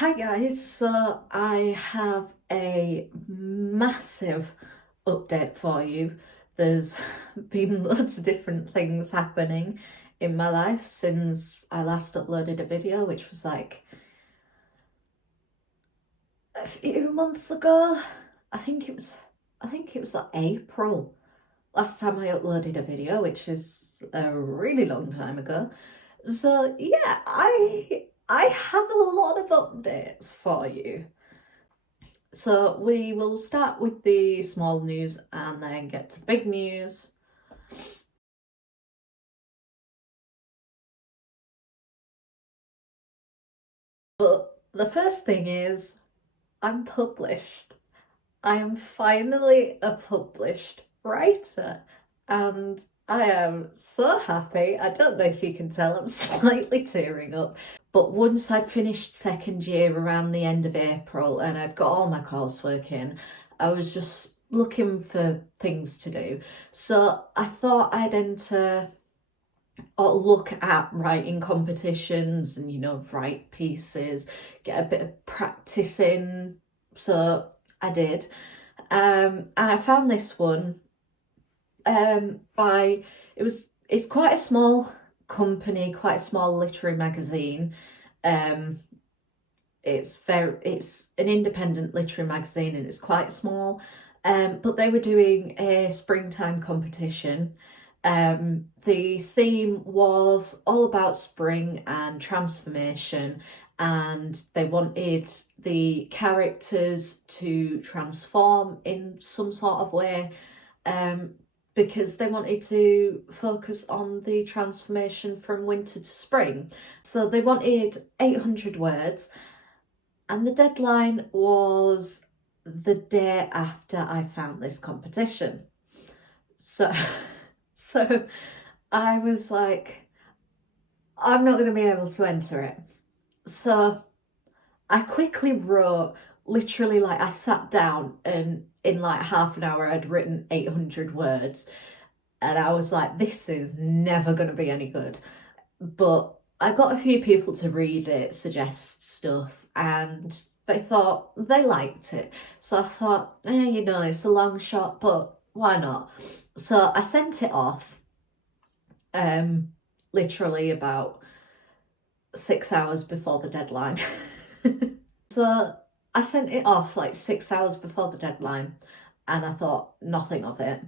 Hi guys, so I have a massive update for you. There's been loads of different things happening in my life since I last uploaded a video, which was like a few months ago. I think it was like April last time I uploaded a video, which is a really long time ago. So yeah, I have a lot of updates for you. So we will start with the small news and then get to big news. But the first thing is I'm published. I am finally a published writer and I am so happy. I don't know if you can tell, I'm slightly tearing up. But once I'd finished second year around the end of April and I'd got all my coursework in, I was just looking for things to do. So I thought I'd enter or look at writing competitions and, write pieces, get a bit of practice in. So I did. And I found this one by it's quite a small company, quite a small literary magazine. Um, it's an independent literary magazine and it's quite small. But they were doing a springtime competition. The theme was all about spring and transformation, and they wanted the characters to transform in some sort of way, because they wanted to focus on the transformation from winter to spring. So they wanted 800 words, and the deadline was the day after I found this competition. So, so I was like, I'm not going to be able to enter it. So I quickly wrote, literally, like, I sat down and in like half an hour I'd written 800 words. And I was like, this is never going to be any good. But I got a few people to read it, suggest stuff, and they liked it. So I thought, it's a long shot, but why not? So I sent it off, literally about 6 hours before the deadline. So I sent it off like 6 hours before the deadline, and I thought nothing of it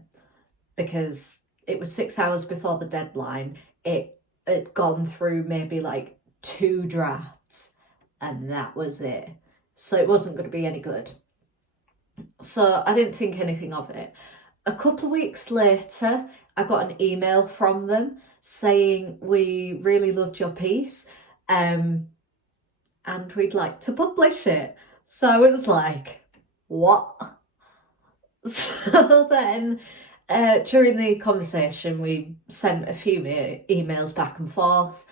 because it was 6 hours before the deadline. It had gone through maybe like 2 drafts, and that was it. So it wasn't going to be any good. So I didn't think anything of it. A couple of weeks later, I got an email from them saying, we really loved your piece, and we'd like to publish it. So it was like, what? So then, during the conversation, we sent a few emails back and forth.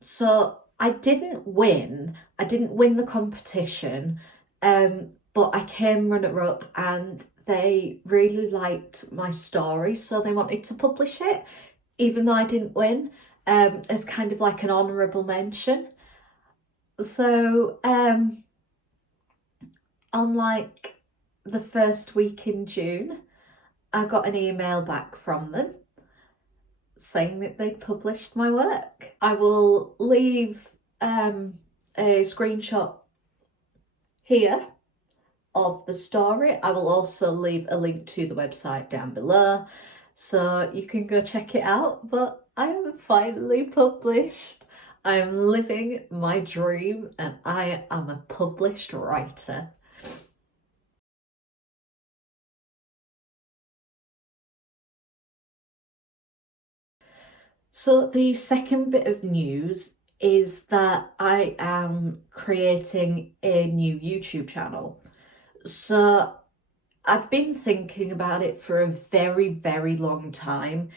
So I didn't win. I didn't win the competition, but I came runner-up, and they really liked my story, so they wanted to publish it, even though I didn't win, as kind of like an honourable mention. So, on like the first week in June, I got an email back from them saying that they'd published my work. I will leave a screenshot here of the story. I will also leave a link to the website down below so you can go check it out. But I am finally published. I am living my dream and I am a published writer. So the second bit of news is that I am creating a new YouTube channel. So I've been thinking about it for a very, very long time.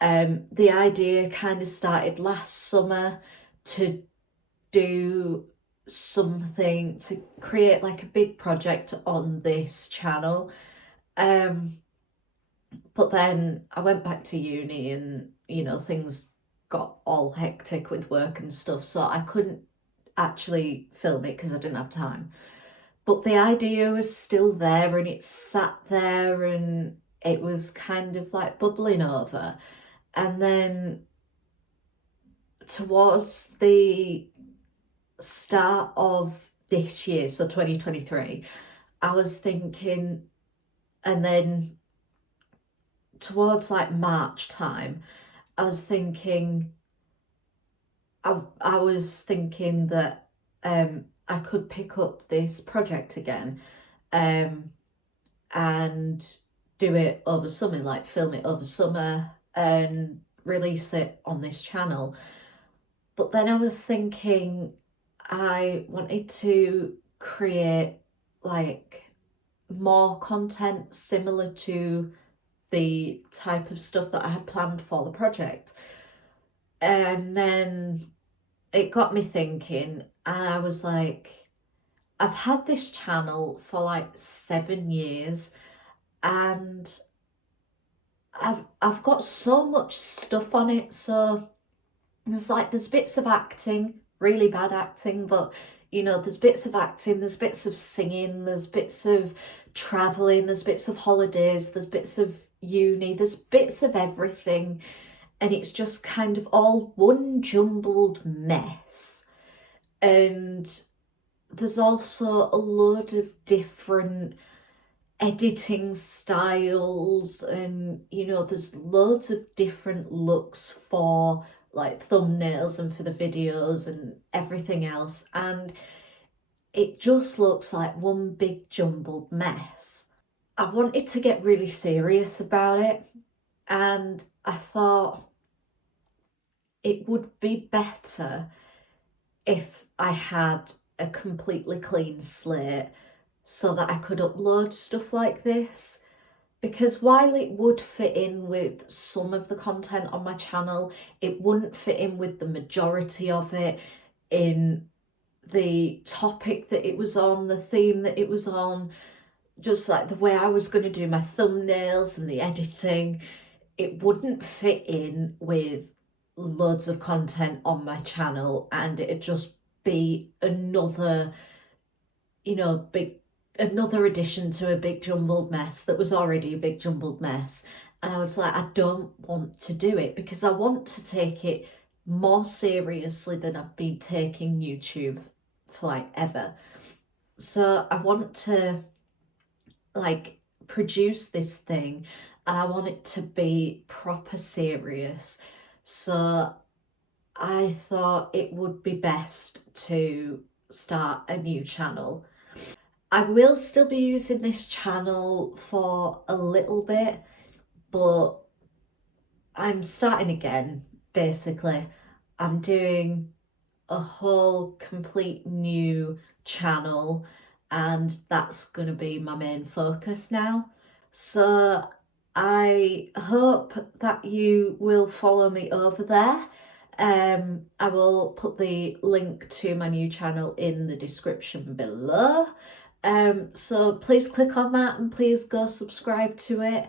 The idea kind of started last summer to do something, to create like a big project on this channel. But then I went back to uni and, things got all hectic with work and stuff. So I couldn't actually film it because I didn't have time. But the idea was still there, and it sat there, and it was kind of like bubbling over. And then towards the start of this year, so 2023, I was thinking, and then towards like March time, I was thinking, I was thinking that I could pick up this project again, and do it over summer, like film it over summer and release it on this channel. But then I was thinking I wanted to create like more content similar to the type of stuff that I had planned for the project. And then it got me thinking, and I was like, I've had this channel for like 7 years, and I've got so much stuff on it. So there's bits of acting, really bad acting, but there's bits of acting, there's bits of singing, there's bits of traveling, there's bits of holidays, there's bits of uni, there's bits of everything, and it's just kind of all one jumbled mess. And there's also a load of different editing styles, and there's loads of different looks for like thumbnails and for the videos and everything else, and it just looks like one big jumbled mess. I wanted to get really serious about it, and I thought it would be better if I had a completely clean slate so that I could upload stuff like this. Because while it would fit in with some of the content on my channel, it wouldn't fit in with the majority of it, in the topic that it was on, the theme that it was on, just like the way I was going to do my thumbnails and the editing. It wouldn't fit in with loads of content on my channel, and it'd just be another, another addition to a big jumbled mess that was already a big jumbled mess. And I was like, I don't want to do it, because I want to take it more seriously than I've been taking YouTube for like ever. So I want to like produce this thing, and I want it to be proper serious. So I thought it would be best to start a new channel. I will still be using this channel for a little bit, but I'm starting again, basically. I'm doing a whole complete new channel, and that's going to be my main focus now. So I hope that you will follow me over there. I will put the link to my new channel in the description below. So please click on that, and please go subscribe to it.